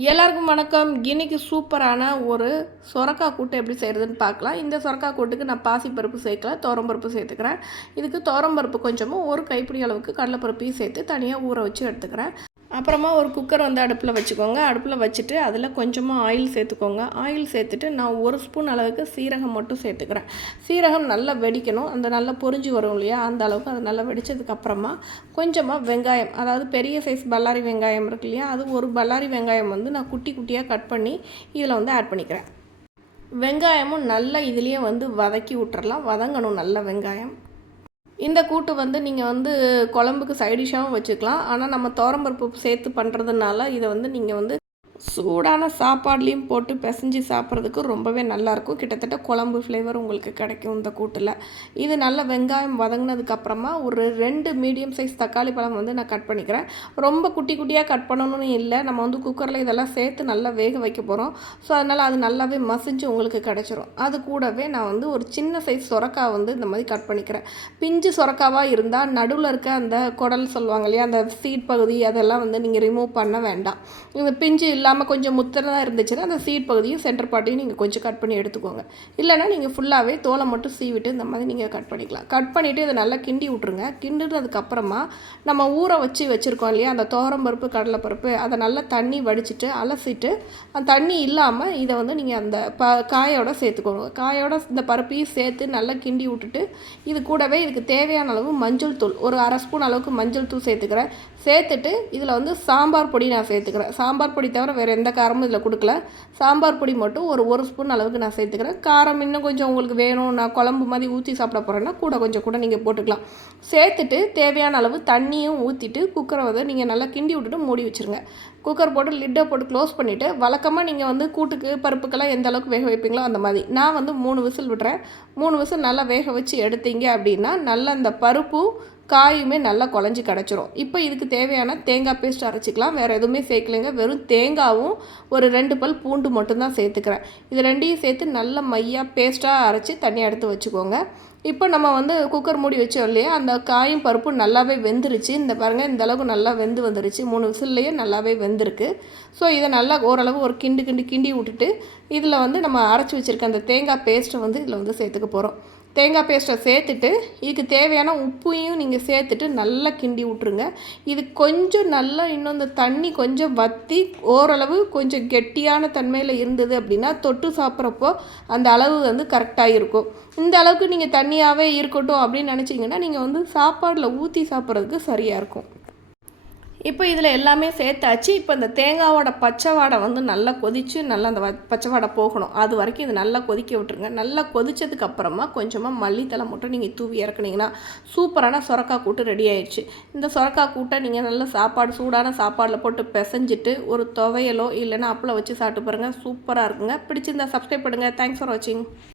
எல்லாருக்கும் வணக்கம். இன்றைக்கி சூப்பரான ஒரு சொரக்காய் கூட்டு எப்படி செய்கிறதுன்னு பார்க்கலாம். இந்த சொரக்காய் கூட்டுக்கு நான் பாசிப்பருப்பு சேர்க்கல தோரம்பருப்பு சேர்த்துக்கிறேன். இதுக்கு தோரம்பருப்பு கொஞ்சமும் ஒரு கைப்பிடி அளவுக்கு கடலைப்பருப்பையும் சேர்த்து தனியாக ஊற வச்சு எடுத்துக்கிறேன். அப்புறமா ஒரு குக்கர் வந்து அடுப்பில் வச்சுக்கோங்க. அடுப்பில் வச்சுட்டு அதில் கொஞ்சமாக ஆயில் சேர்த்துக்கோங்க. ஆயில் சேர்த்துட்டு நான் ஒரு ஸ்பூன் அளவுக்கு சீரகம் மட்டும் சேர்த்துக்கிறேன். சீரகம் நல்லா வெடிக்கணும். அந்த நல்லா பொரிஞ்சு வரும் இல்லையா? அந்த அளவுக்கு அது நல்லா வெடித்ததுக்கப்புறமா கொஞ்சமாக வெங்காயம் அதாவது பெரிய சைஸ் பல்லாரி வெங்காயம் இருக்கு இல்லையா? அது ஒரு பல்லாரி வெங்காயம் வந்து நான் குட்டி குட்டியாக கட் பண்ணி இதில் வந்து ஆட் பண்ணிக்கிறேன். வெங்காயமும் நல்லா இதுலேயே வந்து வதக்கி விட்டுறலாம். வதங்கணும் நல்ல வெங்காயம். இந்த கூட்டு வந்து நீங்கள் வந்து குழம்புக்கு சைடிஷ்ஷாகவும் வச்சுக்கலாம். ஆனால் நம்ம தோரம்பருப்பு சேர்த்து பண்ணுறதுனால இதை வந்து நீங்கள் வந்து சூடான சாப்பாட்லேயும் போட்டு பிசைஞ்சு சாப்பிட்றதுக்கு ரொம்பவே நல்லாயிருக்கும். கிட்டத்தட்ட குழம்பு ஃப்ளேவர் உங்களுக்கு கிடைக்கும் இந்த கூட்டில். இது நல்ல வெங்காயம் வதங்கினதுக்கப்புறமா ஒரு ரெண்டு மீடியம் சைஸ் தக்காளி பழம் வந்து நான் கட் பண்ணிக்கிறேன். ரொம்ப குட்டி குட்டியாக கட் பண்ணணும்னு இல்லை. நம்ம வந்து குக்கரில் இதெல்லாம் சேர்த்து நல்லா வேக வைக்க போகிறோம் ஸோ அதனால் அது நல்லாவே மசிஞ்சு உங்களுக்கு கிடச்சிரும். அது கூடவே நான் வந்து ஒரு சின்ன சைஸ் சொரக்காய் வந்து இந்த மாதிரி கட் பண்ணிக்கிறேன். பிஞ்சு சொரக்காவாக இருந்தால் நடுவில் இருக்க அந்த குடல் சொல்லுவாங்க இல்லையா அந்த சீட் பகுதி அதெல்லாம் வந்து நீங்கள் ரிமூவ் பண்ண வேண்டாம். இந்த பிஞ்சு இல்லாத இல்லாமல் கொஞ்சம் முத்திரதாக இருந்துச்சுன்னா அந்த சீட் பகுதியும் சென்டர் பார்ட்டையும் நீங்கள் கொஞ்சம் கட் பண்ணி எடுத்துக்கோங்க. இல்லைனா நீங்கள் ஃபுல்லாகவே தோலை மட்டும் சீவிட்டு இந்த மாதிரி நீங்கள் கட் பண்ணிக்கலாம். கட் பண்ணிவிட்டு இதை நல்லா கிண்டி விட்ருங்க கிண்டுறதுக்கப்புறமா நம்ம ஊற வச்சு வச்சுருக்கோம் இல்லையா அந்த தோரம்பருப்பு கடலைப்பருப்பு அதை நல்லா தண்ணி வடிச்சிட்டு அலசிட்டு அந்த தண்ணி இல்லாமல் இதை வந்து நீங்கள் அந்த ப காயோட சேர்த்துக்கோங்க. காயோட இந்த பருப்பையும் சேர்த்து நல்லா கிண்டி விட்டுட்டு இது கூடவே இதுக்கு தேவையான அளவு மஞ்சள் தூள் ஒரு அரை ஸ்பூன் அளவுக்கு மஞ்சள் தூள் சேர்த்துக்கிறேன். சேர்த்துட்டு இதில் வந்து சாம்பார் பொடி நான் சேர்த்துக்கிறேன். சாம்பார் பொடி தவிர வேறு எந்த காரமும் இதில் கொடுக்கல. சாம்பார் பொடி மட்டும் ஒரு ஒரு ஸ்பூன் அளவுக்கு நான் சேர்த்துக்கிறேன். காரம் இன்னும் கொஞ்சம் உங்களுக்கு வேணும் நான் குழம்பு மாதிரி ஊற்றி சாப்பிட போகிறேன்னா கூட கொஞ்சம் கூட நீங்கள் போட்டுக்கலாம். சேர்த்துட்டு தேவையான அளவு தண்ணியும் ஊற்றிட்டு குக்கரை வந்து நீங்கள் நல்லா கிண்டி விட்டுட்டு மூடி வச்சுருங்க. குக்கர் போட்டு லிட்டை போட்டு க்ளோஸ் பண்ணிவிட்டு வழக்கமாக நீங்கள் வந்து கூட்டுக்கு பருப்புக்கெல்லாம் எந்த அளவுக்கு வேக வைப்பீங்களோ அந்த மாதிரி. நான் வந்து மூணு விசில் விட்டுறேன் மூணு விசில் நல்லா வேக வச்சு எடுத்தீங்க அப்படின்னா நல்லா அந்த பருப்பும் காயுமே நல்லா குழஞ்சி கிடச்சிரும். இப்போ இதுக்கு தேவையான தேங்காய் பேஸ்ட் அரைச்சிக்கலாம். வேறு எதுவுமே சேர்க்கலைங்க. வெறும் தேங்காவும் ஒரு ரெண்டு பல் பூண்டு மட்டும்தான் சேர்த்துக்கிறேன். இது ரெண்டையும் சேர்த்து நல்ல மையாக பேஸ்ட்டாக அரைச்சி தனியாக எடுத்து வச்சுக்கோங்க. இப்போ நம்ம வந்து குக்கர் மூடி வச்சோம் இல்லையா? அந்த காயும் பருப்பும் நல்லாவே வெந்துருச்சு. இந்த பாருங்கள் இந்த அளவுக்கு நல்லா வெந்து வந்துருச்சு. மூணு விசில்லையே நல்லாவே வெந்திருக்கு. ஸோ இதை நல்லா ஓரளவு ஒரு கிண்டு கிண்டு கிண்டி விட்டுட்டு இதில் வந்து நம்ம அரைச்சி வச்சுருக்க அந்த தேங்காய் பேஸ்ட்டை வந்து இதில் வந்து சேர்த்துக்க போகிறோம் தேங்காய் பேஸ்ட்டை சேர்த்துட்டு இதுக்கு தேவையான உப்பையும் நீங்கள் சேர்த்துட்டு நல்லா கிண்டி விட்ருங்க இது கொஞ்சம் நல்லா இன்னும் இந்த தண்ணி கொஞ்சம் வற்றி ஓரளவு கொஞ்சம் கெட்டியான தன்மையில் இருந்தது அப்படின்னா தொட்டு சாப்பிட்றப்போ அந்த அளவு வந்து கரெக்டாக இருக்கும். இந்த அளவுக்கு நீங்கள் தண்ணியாகவே இருக்கட்டும் அப்படின்னு நினச்சிங்கன்னா நீங்கள் வந்து சாப்பாடில் ஊற்றி சாப்பிட்றதுக்கு சரியாக இருக்கும். இப்போ இதில் எல்லாமே சேர்த்தாச்சு. இப்போ இந்த தேங்காவோட பச்சை வாடை வந்து நல்லா கொதித்து நல்லா அந்த பச்சை வாடை போகணும். அது வரைக்கும் இது நல்லா கொதிக்க விட்டுருங்க. நல்லா கொதித்ததுக்கு அப்புறமா கொஞ்சமாக மல்லித்தலை மட்டும் நீங்கள் தூவி இறக்குனீங்கன்னா சூப்பரான சுரக்காய் கூட்டு ரெடி ஆயிடுச்சு. இந்த சுரக்காய் கூட்டை நீங்கள் நல்ல சாப்பாடு சூடான சாப்பாடில் போட்டு பிசைஞ்சிட்டு ஒரு துவையலோ இல்லைன்னா அப்பளம் வச்சு சாப்பிட்டு பாருங்கள் சூப்பராக இருக்குங்க. பிடிச்சிருந்தா சப்ஸ்கிரைப் பண்ணுங்கள் தேங்க்ஸ் ஃபார் வாட்சிங்